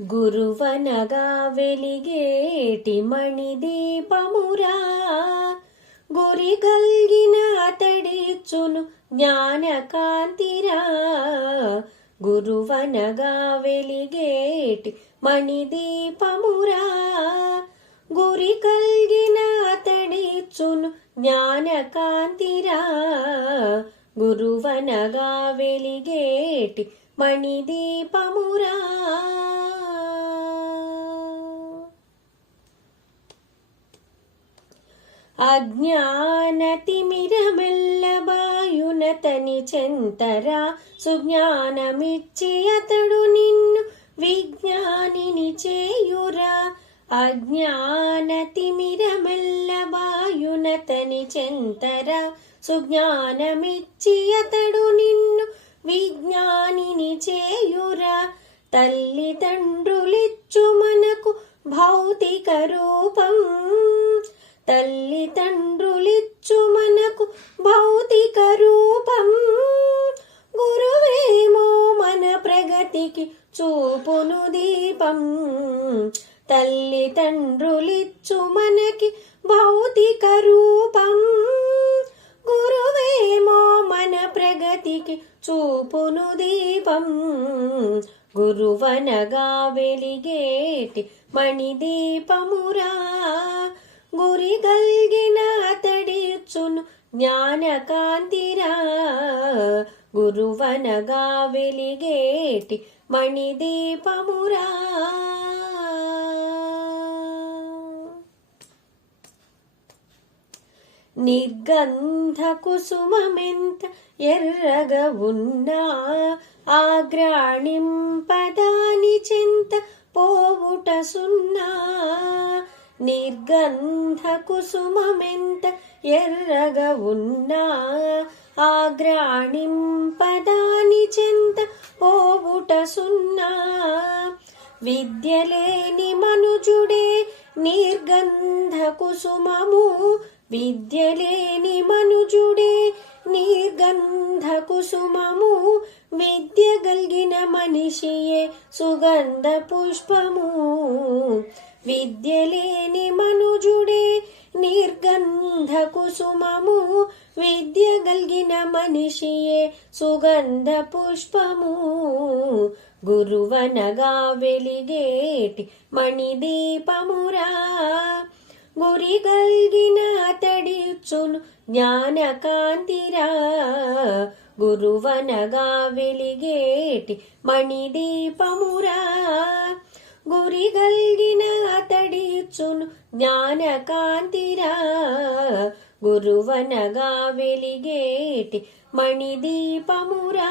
గురువనగా వెలిగేటి మణిదీపమురా, గురి గల్గిన అతడిచ్చును జ్ఞానకాంతిరా. గురువనగా వెలిగేటి మణిదీపమురా, గురి కలిగిన అతడిచ్చును జ్ఞానకాంతిరా. గురువనగా వెలిగేటి మణిదీపమురా. అజ్ఞానతిమిరమెల్లబాయునతని చెంతరా, సుజ్ఞానమిచ్చి అతడు నిన్ను విజ్ఞానిని చేయురా. అజ్ఞానతిమిరమెల్లబాయునతని చెంతరా, సుజ్ఞానమిచ్చి అతడు నిన్ను విజ్ఞానిని చేయురా. తల్లిదండ్రులిచ్చు మనకు భౌతిక రూపం, తల్లిదండ్రులిచ్చు మనకు భౌతిక రూపం. గురువేమో మన ప్రగతికి చూపును దీపం. తల్లిదండ్రులిచ్చు మనకి భౌతిక రూపం, గురువేమో మన ప్రగతికి చూపును దీపం. గురువనగా వెలిగేటి మణిదీపమురా, గురి గల్గిన అతడిచ్చును జ్ఞానకాంతిరా. గురువనగా వెలిగేటి మణిదీపమురా. నిర్గంధ కుసుమమెంత ఎర్రగా ఉన్నా, ఆగ్రాణింపదాని చెంత పోవుట సున్నా. నిర్గంధ కుసుమమెంత ఎర్రగా ఉన్నా, ఆగ్రాణింపదాని చెంత పోవుట సున్నా. విద్యలేని మనుజుడే నిర్గంధ కుసుమము, విద్యలేని మనుజుడే నిర్గంధ కుసుమము. విద్య గల్గిన మనిషియే సుగంధ పుష్పము. విద్యలేని మనుజుడే నిర్గంధ కుసుమము, విద్య గల్గిన మనిషియే సుగంధ పుష్పము. గురువనగా వెలిగేటి మణిదీపమురా, గురి గల్గిన అతడిచ్చును జ్ఞానకాంతిరా. గురువనగా వెలిగేటి మణిదీపమురా, గురి గల్గిన అతడిచ్చును జ్ఞానకాంతిరా. గురువనగా వెలిగేటి మణిదీపమురా.